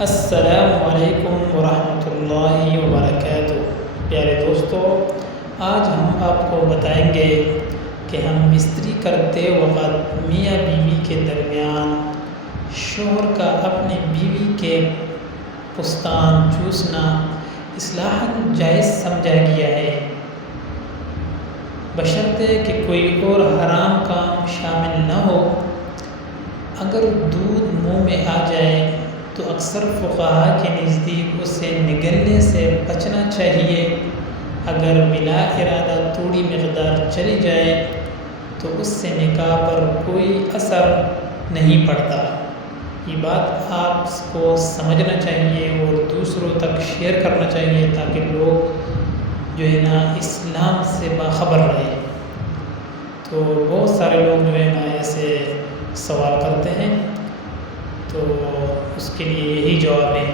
السلام علیکم ورحمۃ اللہ وبرکاتہ۔ پیارے دوستو، آج ہم آپ کو بتائیں گے کہ ہم مستری کرتے وقت میاں بیوی کے درمیان شوہر کا اپنی بیوی کے پستان چوسنا اصلاحاً جائز سمجھا گیا ہے، بشرطے کہ کوئی اور حرام کام شامل نہ ہو۔ اگر دودھ منہ میں آ جائے تو اکثر فقہا کے نزدیک اسے نگلنے سے بچنا چاہیے۔ اگر بلا ارادہ تھوڑی مقدار چلی جائے تو اس سے نکاح پر کوئی اثر نہیں پڑتا۔ یہ بات آپ کو سمجھنا چاہیے اور دوسروں تک شیئر کرنا چاہیے تاکہ لوگ اسلام سے باخبر رہے۔ تو بہت سارے لوگ ایسے سوال کرتے ہیں، تو اس کے لیے یہی جواب ہے۔